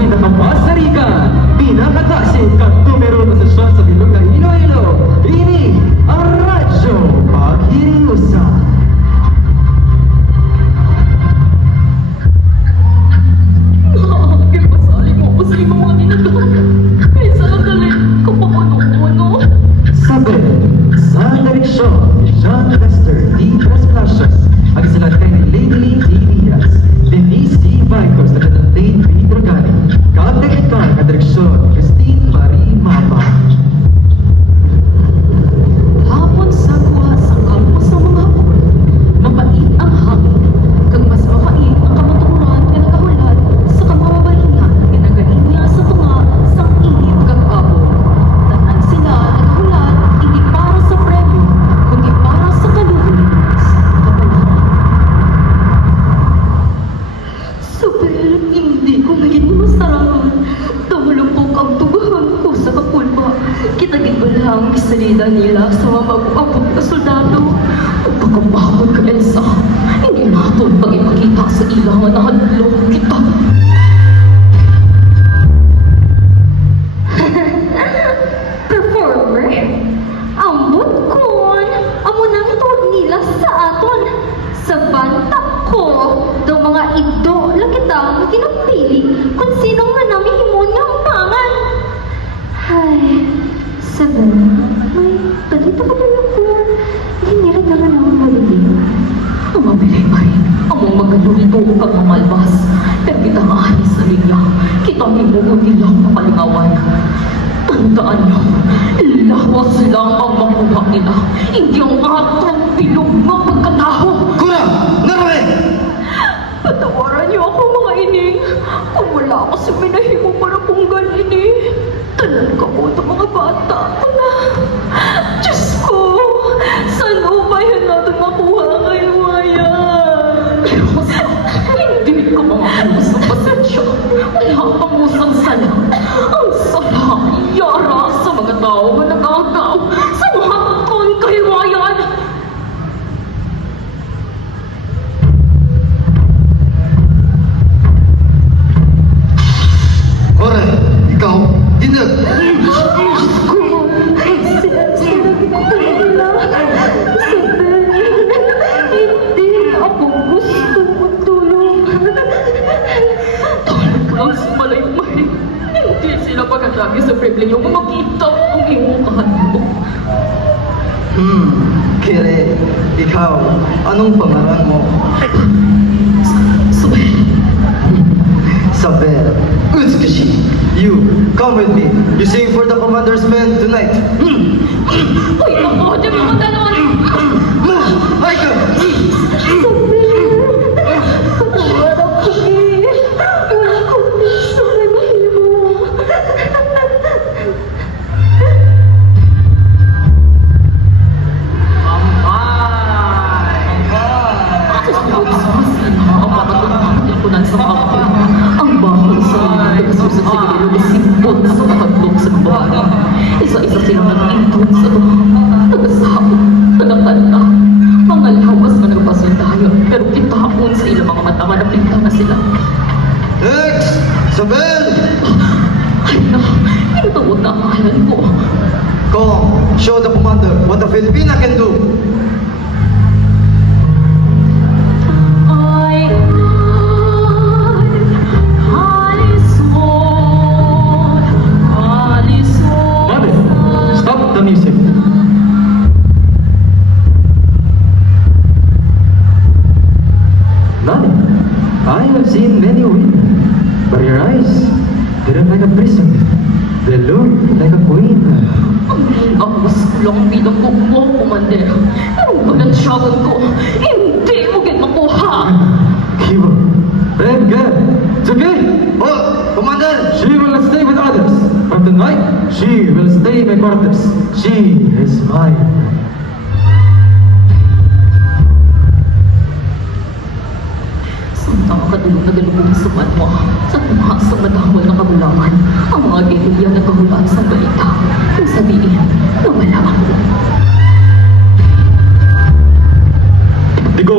pinakapasarikan, pinakatasik at numero na sa bilog na Iloilo. Ini ang Radyo Paghiriusan. Ipasali mo ako sa iyong mga ginagawa. Minsan ang galit ko pa ano-ano. Sabi, sa direksyon ni Sean Lester D. Trasplasios, ang isalagay ni Lady D. Diaz, Denise D. Vicos, na Lane B. Dragani, kateknikan ka direksyon Christine Marie Mama. Hapon sa buha sa kampo sa mga hapon, mapait ang hangin, kag mas mapait ang kamaturan nga nakahulat sa kamababahingan nga nagaling niya sa tunga sang init kag abo. Tanan sila nakahulat hindi para sa premyo, kundi para sa kaluoy sa kabalaan. Super, hindi ko maging masarahan. Tumulupok ang tugahan ko sa kapulpa. Kitagid ba lang isalida nila sa mga mag-abot na soldado? Pagkabakod ka, Elsa. Hindi natin pag-ipakita sa ilang na nahadlok kita. Performer? Ambot kon! Amo nang tuwag nila sa aton. Sa bantak ko, daw mga ido lang kita kinapili kung sinong manami himon nga pangan. Ay, Saban, may balita ka pala ko. Hinirag naman ako malilim. Ang mabiliay pa rin. Among magaluto kang mamalbas. Pero kita nga sa linya. Kita himugon nilang mapalingawan. Tandaan niyo, lawas lang ang makuha nila. Hindi ang atong bilog mapagkataho. Kuna! Naroy! Patawaran niyo ako mga ining. Kung wala ako sa minahimo para punggan ini. Tanan ka po ng mga bata ko na. Diyos ko! Saan upayan natin makuha ngayon mayan? Hindi ko mga kusang pasensya. Wala pang usang sala. Ang sala, yara sa mga tao na nagagaw sa mga kon kahiwayan. Ore, ikaw, dinag! Hindi ako gusto magtulong. Tulad lang sa malaymahin. Hindi sila pagkatagi sa pribilehyo kung makita ang iyong kahandog. Kire, ikaw, anong pangalan mo? Sabel, Sabel, Utsukishi. You, come with me. You sing for the commander's men tonight. uy, ako, di ba ako tanong? Move! Aika! Patawad ako, eh. Wala akong gusto na mahimo. Ang papatunahan ko ng sa kampo. Ang bahay sa mga nagsusunod sa gilid na simpot sa katadlog sa bahay. Isa-isa silang nag-intun sa mga tagasahapon, tagatanda. Mga lawas na nagpasundahan, pero kitapon sa ilang mga mata na pinta na sila. Next! Sabel! Ay na, inutawag na ang kahalan ko. Come, show the commander what the Filipina can do. Mother, stop the music. Nani, I have seen many women, but your eyes, they're like a prism. They look like a queen. Ang mas kulang bilang kukuha, Commander. Pero pagkansyagan ko, hindi mo git makuha. Kiva, red girl, it's okay. Oh, Commander, she will not stay with others. But tonight, she will stay in my quarters. She is mine. Samtang kadulog na galubong sa banwa, sa tumaha sa madahol na kabulangan, ang mga gerilya na kahulaan sa balita. Kung sabihin, nawala ako. Digo,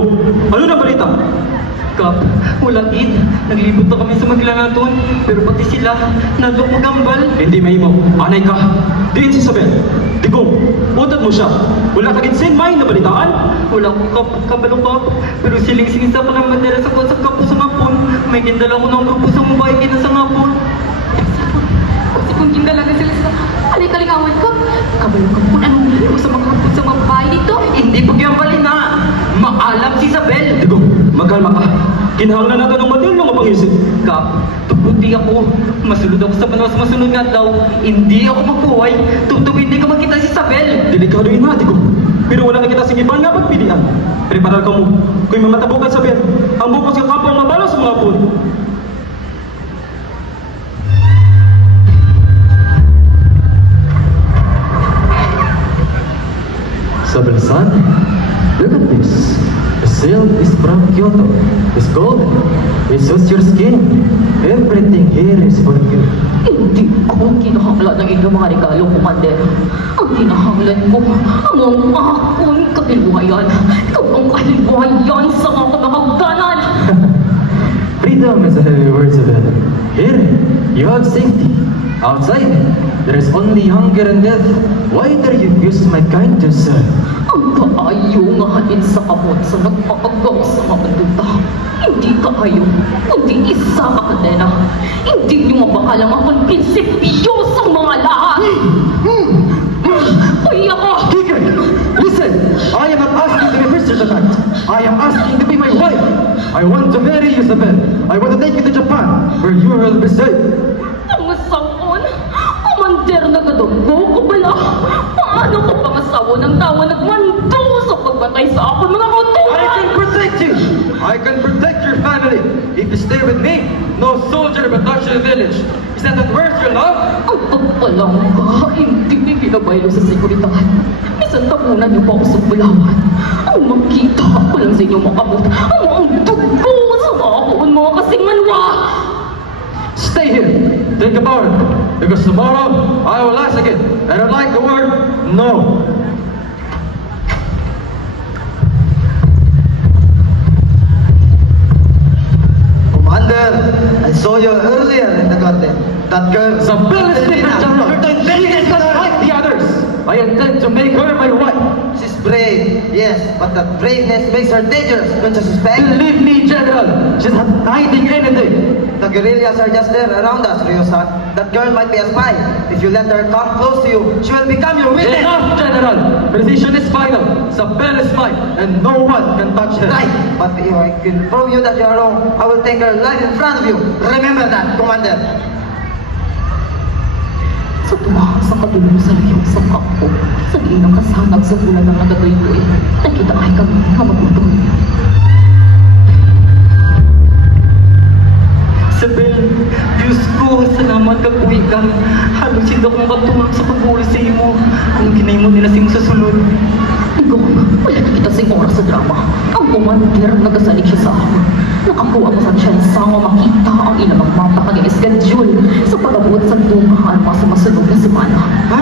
ano na balita? Kap, wala gid. Naglibot na kami sa Magilanaton. Pero pati sila, nadok magambal. Hindi mahimo. Anay ka. Diin si Isabel. Digong, utot mo siya. Wala ka ginsin, may nabalitaan. Wala ko kabalo ka. Pero siling-siling sa palang madera sa ko sa kapo sa ngapon. May gindala ko ng grupo sa mobile kina sa ngapon. Kasi kung gindalaga sila sa alikalingawan ka, kabalo ka kung anong hilo sa mga kapot sa mga bahay dito. Hindi pagyambalin na. Maalam si Isabel. Digong, magkalma ka. Kinahanglan natin ng matilong mapangisip. Kap, tuputi ako. Masunod ako sa panos, masunod nga daw. Hindi ako magbuhay. Tutug hindi ko makita si Isabel. Delikado yun na, Digong. Pero wala na kita singipan nga pagpilian. Preparar ka mo. Kung mamatabukan sa Ben, ang bukos ka kapwa ang mabalo sa mga pun. Sabel-san, look at this. The silk is from Kyoto. It's golden. It suits your skin. Everything here is for you. Hindi ko kinahanglan ng inyong mga regalo, Commander. Ang kinahanglan ko, ang akong kabiluhayan. Ikaw ang kabiluhayan sa mga kamahagdanan. Freedom is a heavy word, Sabel. Here, you have safety. Outside, there is only hunger and death. Why dare you use my kindness, sir? Ang kaayo nga halin sa kamot sa nagpapagaw sa mga duta. Hindi kaayo, kundi isa ka kadena. Hindi niyo mabakalang akong prinsipyo sa mga lahat. Uy ako! Higger, listen! I am not asking to be Christian tonight. I am asking to be my wife. I want to marry you, Isabel. I want to take you to Japan, where you will be safe. Pangasaon? Commander na gadugbo ko bala? Paano ko pangasawa ng tawa nagmando sa pagbatay sa ako mga I kautuhan? can protect you. I can protect your family. If you stay with me, no soldier will touch your village. Is that not worth your love? Ang pagpalang ka, hindi pinabaylo sa seguridad. Minsan tapunan niyo pa ako sa bulawan. Ang makita ko lang sa inyong makamot, ang dugo sa mga akon mga kasing manwa. Stay here. Think about it. Because tomorrow, I will ask again. I don't like the word no. Commander, I saw you earlier in the garden. That girl... Isabel is different, General. She is not like the others. I intend to make her my wife. She's brave, yes, but that braveness makes her dangerous, don't you suspect? Believe me, General. She's not hiding anything. The guerrillas are just there around us, Ryo-san. That girl might be a spy. If you let her come close to you, she will become your witness. Enough, General. Decision is final. Isabel is mine, and no one can touch her. Right, but if I can prove you that you are wrong, I will take her life in front of you. Remember that, Commander. Sa tumahan sa kadulong sa liyong sa kampo, sa ginang kasanag sa bulan ng nagagaytoy, nakita ay kami kamagutoy. Isabel, Diyos ko, salamat ka kuwi ka. Halos hindi akong matulog sa pag-uwi sa imo. Anong ginay mo nila sa sunod? Ikaw, wala na kita sa oras sa drama. Ang commander nagasalig siya sa akin. Nakakuha ko sa tsansa nga makita ang ilang mapa kaging schedule sa pag-abot sa dumahan mga sumasunod na semana. Ha?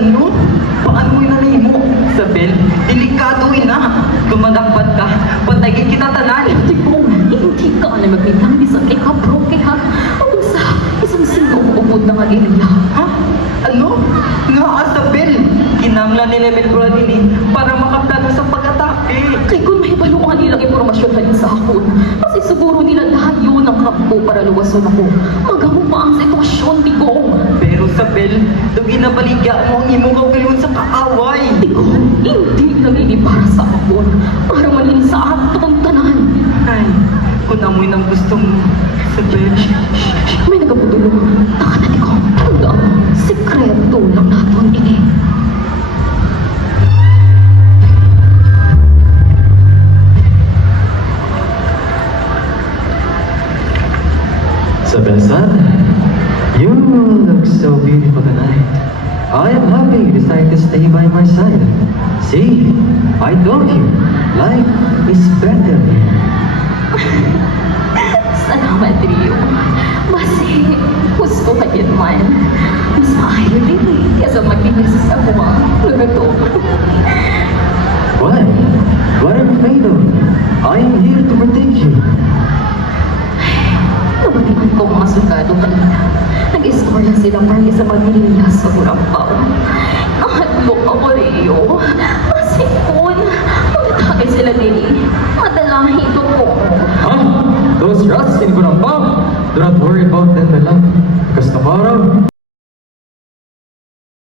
Ano? Paano inanay mo? Isabel, delikado ina. Tumadakpat ka, patay kita tanan. Hindi ko, hindi ka na magbintang bisan kay kabro kay ha. O sa isang sino ubod na nga iniya. Ha? Ano? Nga, Isabel, kinanglan ni Level Brodini para makaplano sa pag-atake. Kay kung may baluan nilang impormasyon halin sa akon, kasi siguro nila layo ng kampo para luwason ako. Magamo pa ang sitwasyon, Digong. Pero Isabel, nung ginabaligya mo ang imong kabilon sa kaaway. Digong, hindi lang ini para sa akon, para manin sa atong tanan. Ay, kung amoy ng gusto mo, Isabel. May nagabudulo. Taka na, Digong. Tandaan mo, sikreto lang natin ini. Isabel-san, you look so beautiful tonight. I am happy you decided to stay by my side. See, I told you, life is better here. Salamat, Rio. Basi, gusto ka din man. Mas maayo din eh, kaysa magbinis sa mga lugato. Why? What are you afraid of? I am here to protect you. Nabatihan ko mga sundalo ng sila para sa magilinas sa Burapaw.